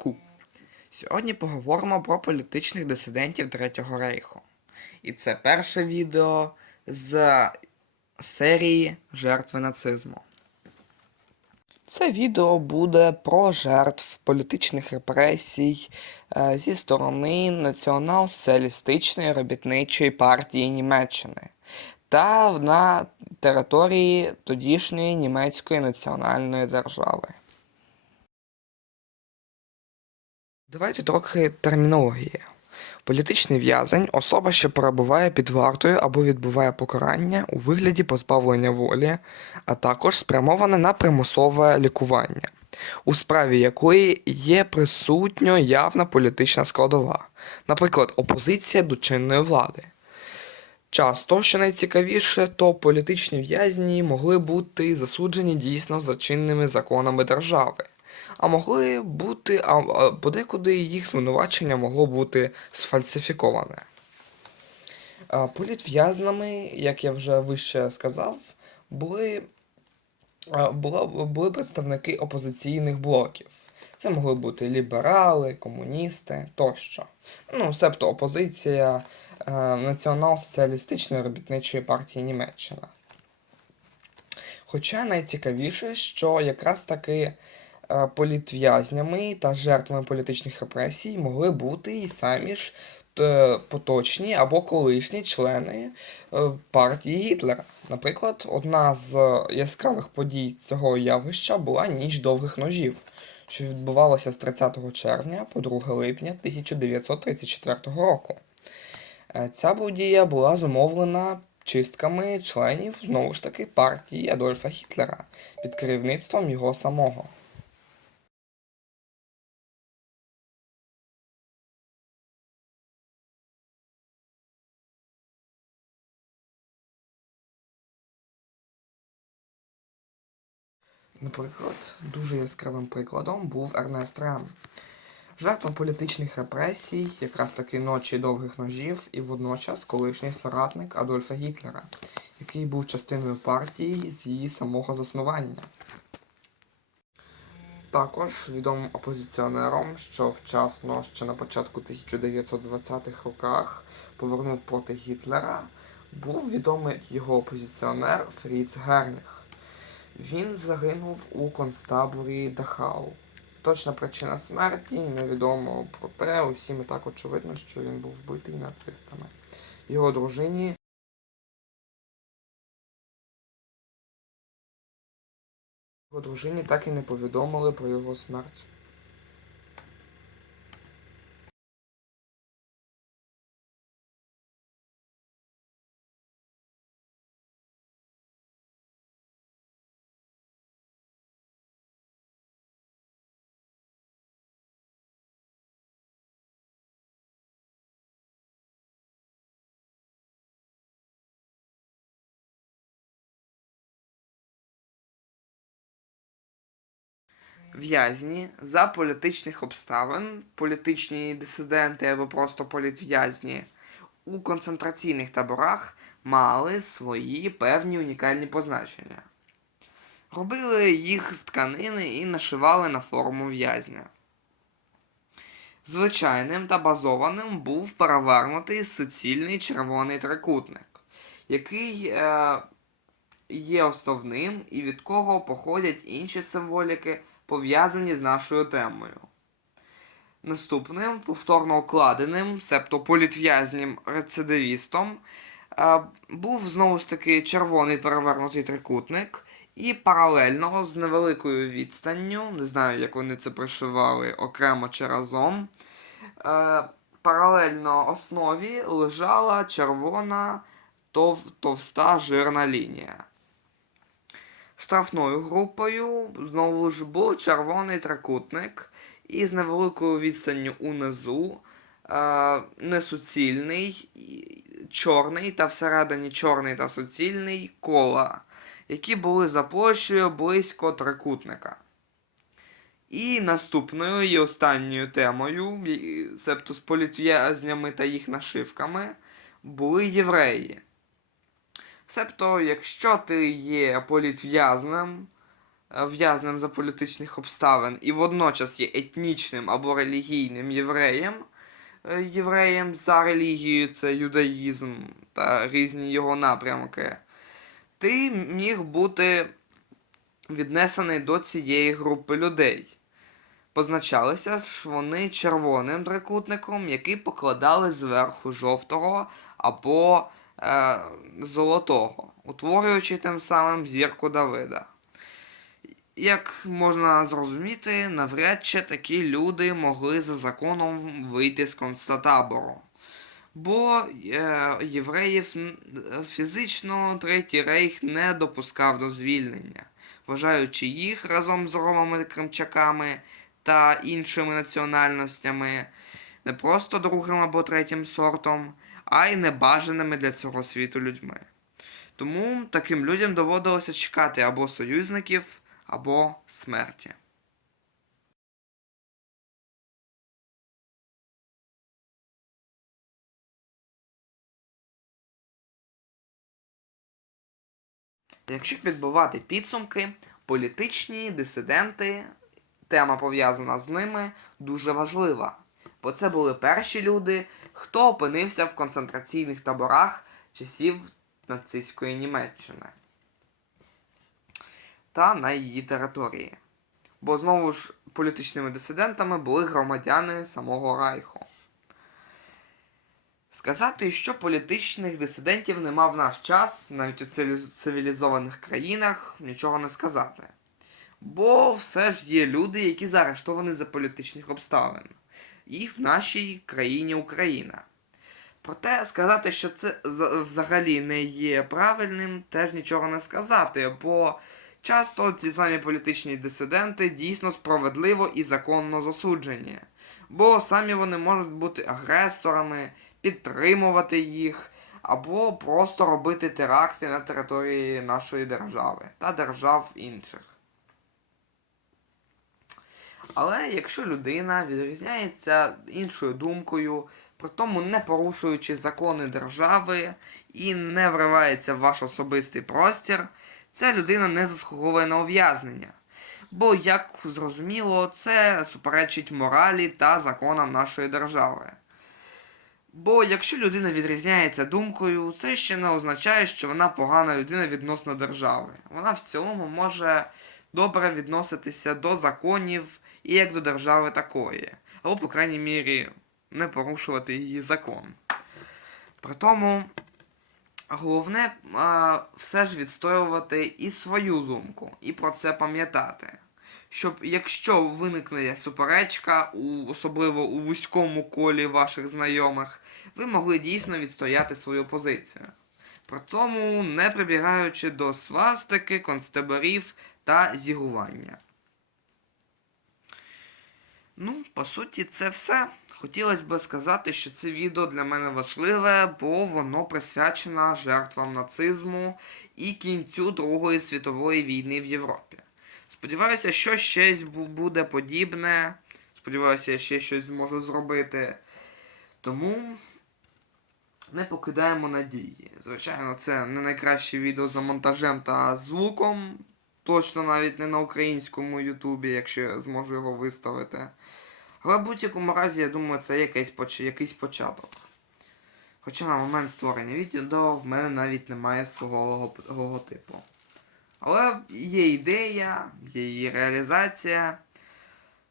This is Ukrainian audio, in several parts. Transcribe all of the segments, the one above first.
Ку. Сьогодні поговоримо про політичних дисидентів Третього Рейху. І це перше відео з серії Жертви нацизму. Це відео буде про жертв політичних репресій е, зі сторони Націонал-соціалістичної робітничої партії Німеччини та на території тодішньої німецької національної держави. Давайте трохи термінології. Політичний в'язень особа, що перебуває під вартою або відбуває покарання у вигляді позбавлення волі, а також спрямоване на примусове лікування, у справі якої є присутньо явна політична складова, наприклад, опозиція до чинної влади. Часто, що найцікавіше, то політичні в'язні могли бути засуджені дійсно за чинними законами держави, а могли бути, а подекуди їх звинувачення могло бути сфальсифіковане. А, Політв'язними, як я вже вище сказав, були, були представники опозиційних блоків. Це могли бути ліберали, комуністи тощо. Ну, себто опозиція е, Націонал-соціалістичної робітничої партії Німеччина. Хоча найцікавіше, що якраз таки е, політв'язнями та жертвами політичних репресій могли бути і самі ж е, поточні або колишні члени е, партії Гітлера. Наприклад, одна з яскравих подій цього явища була ніч довгих ножів, що відбувалося з 30 червня по 2 липня 1934 року. Е, Ця подія була зумовлена чистками членів знову ж таки партії Адольфа Гітлера під керівництвом його самого. Наприклад, дуже яскравим прикладом був Ернест Рем. Жертвом політичних репресій, якраз таки ночі довгих ножів, і водночас колишній соратник Адольфа Гітлера, який був частиною партії з її самого заснування. Також відомим опозиціонером, що вчасно ще на початку 1920-х роках повернув проти Гітлера, був відомий його опозиціонер Фріц Герних. Він загинув у концтаборі Дахау. Точна причина смерті невідомо, проте усім і так очевидно, що він був вбитий нацистами. Його дружині його дружині так і не повідомили про його смерть. В'язні за політичних обставин, політичні дисиденти або просто політв'язні у концентраційних таборах мали свої певні унікальні позначення. Робили їх з тканини і нашивали на форму в'язня. Звичайним та базованим був перевернутий суцільний червоний трикутник, який е, є основним і від кого походять інші символіки, пов'язані з нашою темою. Наступним повторно укладеним, себто політв'язнім рецидивістом, е, був знову ж таки червоний перевернутий трикутник, і паралельно з невеликою відстанню, не знаю, як вони це пришивали окремо чи разом, е, паралельно основі лежала червона тов, товста жирна лінія. Штрафною групою знову ж був червоний трикутник і з невеликою відстанню унизу е, несуцільний, чорний та всередині чорний та суцільний кола, які були за площею близько трикутника. І наступною і останньою темою, себто з політв'язнями та їх нашивками, були євреї. Себто, якщо ти є політв'язним, е, в'язнем за політичних обставин і водночас є етнічним або релігійним євреєм, е, євреєм за релігією це юдаїзм та різні його напрямки, ти міг бути віднесений до цієї групи людей. Позначалися ж вони червоним трикутником, який покладали зверху жовтого або е, золотого, утворюючи тим самим зірку Давида. Як можна зрозуміти, навряд чи такі люди могли за законом вийти з концтабору. Бо е, євреїв фізично Третій рейх не допускав до звільнення, вважаючи їх разом з ромами кримчаками та іншими національностями не просто другим або третім сортом, а й небажаними для цього світу людьми. Тому таким людям доводилося чекати або союзників, або смерті. Якщо підбивати підсумки, політичні дисиденти, тема пов'язана з ними, дуже важлива. Бо це були перші люди, хто опинився в концентраційних таборах часів нацистської Німеччини та на її території. Бо знову ж політичними дисидентами були громадяни самого Райху. Сказати, що політичних дисидентів нема в наш час, навіть у цивілізованих країнах, нічого не сказати. Бо все ж є люди, які заарештовані за політичних обставин. І в нашій країні Україна. Проте сказати, що це взагалі не є правильним, теж нічого не сказати, бо часто ці самі політичні дисиденти дійсно справедливо і законно засуджені. Бо самі вони можуть бути агресорами, підтримувати їх, або просто робити теракти на території нашої держави та держав інших. Але якщо людина відрізняється іншою думкою, при тому не порушуючи закони держави і не вривається в ваш особистий простір, ця людина не заслуговує на ув'язнення. Бо, як зрозуміло, це суперечить моралі та законам нашої держави. Бо якщо людина відрізняється думкою, це ще не означає, що вона погана людина відносно держави. Вона в цілому може добре відноситися до законів і як до держави такої, або, по крайній мірі, не порушувати її закон. При тому, головне а, все ж відстоювати і свою думку, і про це пам'ятати. Щоб якщо виникне суперечка, у, особливо у вузькому колі ваших знайомих, ви могли дійсно відстояти свою позицію. При цьому не прибігаючи до свастики, концтаборів та зігування. Ну, по суті, це все. Хотілося б сказати, що це відео для мене важливе, бо воно присвячено жертвам нацизму і кінцю Другої світової війни в Європі. Сподіваюся, що щось буде подібне. Сподіваюся, я ще щось зможу зробити. Тому не покидаємо надії. Звичайно, це не найкраще відео за монтажем та звуком. Точно навіть не на українському Ютубі, якщо я зможу його виставити. Але в будь-якому разі, я думаю, це якийсь, поч... якийсь початок. Хоча на момент створення відео в мене навіть немає свого логотипу. Але є ідея, є її реалізація.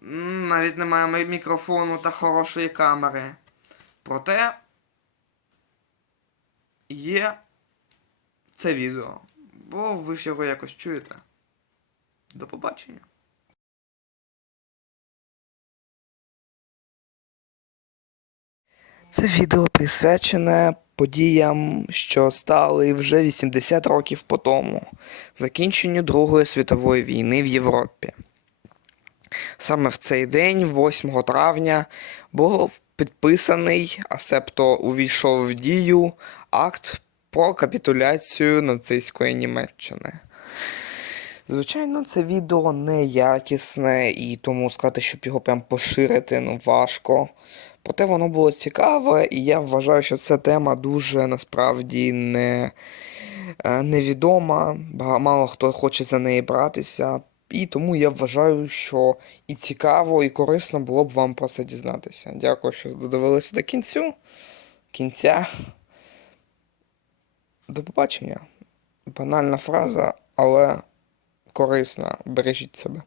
Навіть немає мікрофону та хорошої камери. Проте є це відео. Бо ви ж його якось чуєте. До побачення. Це відео присвячене подіям, що стали вже 80 років по тому, закінченню Другої світової війни в Європі. Саме в цей день, 8 травня, був підписаний, а себто увійшов в дію акт про капітуляцію нацистської Німеччини. Звичайно, це відео не якісне, і тому сказати, щоб його прям поширити, ну важко. Проте воно було цікаве, і я вважаю, що ця тема дуже насправді не, е, невідома. Мало хто хоче за неї братися. І тому я вважаю, що і цікаво, і корисно було б вам про це дізнатися. Дякую, що додивилися до кінцю. Кінця. До побачення. Банальна фраза, але корисна. Бережіть себе.